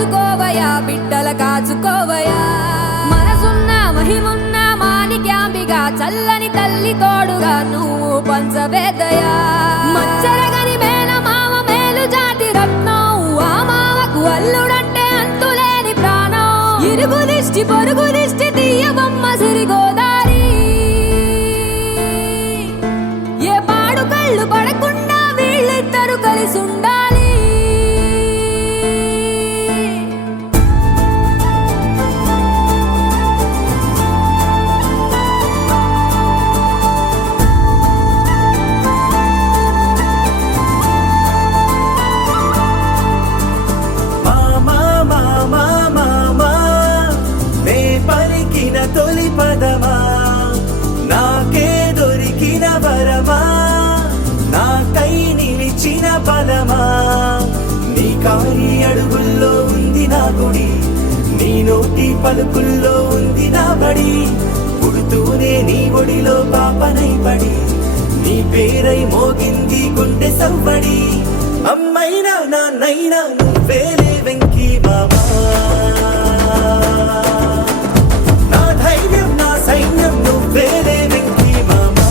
దాచుకోవయా బిడ్డల కాచుకోవయా మనసున్న మహిమున్న మాణిక్యాంబిగా చల్లని తల్లి తోడుగా నువ్వు పంచవేదయా మచ్చరగని మేన మామ మేలు జాతి రత్నం ఆ మామకు అల్లుడంటే అంతులేని ప్రాణం ఇరుగు దిష్టి పొరుగు దిష్టి తీయబొమ్మ సిరిగోదారి ఏ పాడు కళ్ళు పడకుండా వీళ్ళిద్దరు కలిసి ఉండాలి తొలి పదమా నాకే దొరికిన వరమా నాకై నిలిచిన బలమా నీ కాలి అడుగుల్లో ఉంది నా గుడి నీ నోటి పలుకుల్లో ఉంది నా బడి పుడుతూనే నీ ఒడిలో పాపనై పడి నీ పేరై మోగింది గుండె సవ్వడి అమ్మైనా నాన్నైనా నువ్వేలే వెంకీ బాబా సైన్యం నువ్వేలే వెంకీ మామా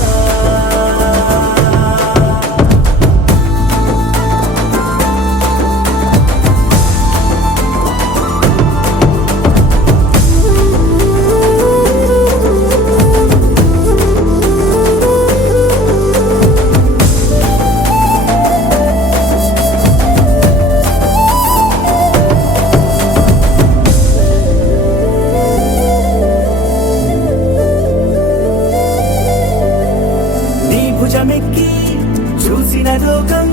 భుజమెక్కి చూసిన లోకం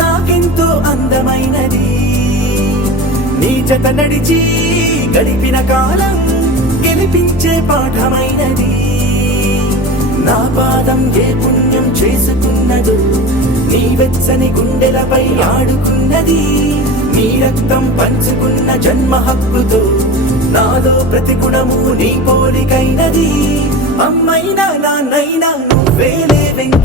నాకెంతో అందమైనది నీ జత నడిచి గడిపిన కాలం గెలిపించే పాఠమైనది నా పాదం ఏ పుణ్యం చేసుకున్నదు నీ వెచ్చని గుండెలపై ఆడుకున్నది నీ రక్తం పంచుకున్న జన్మ హక్కుతో నాలో ప్రతి గుణము నీ పోలికైనది అమ్మైనా నాన్నైనా నువ్వేలే వెంకీ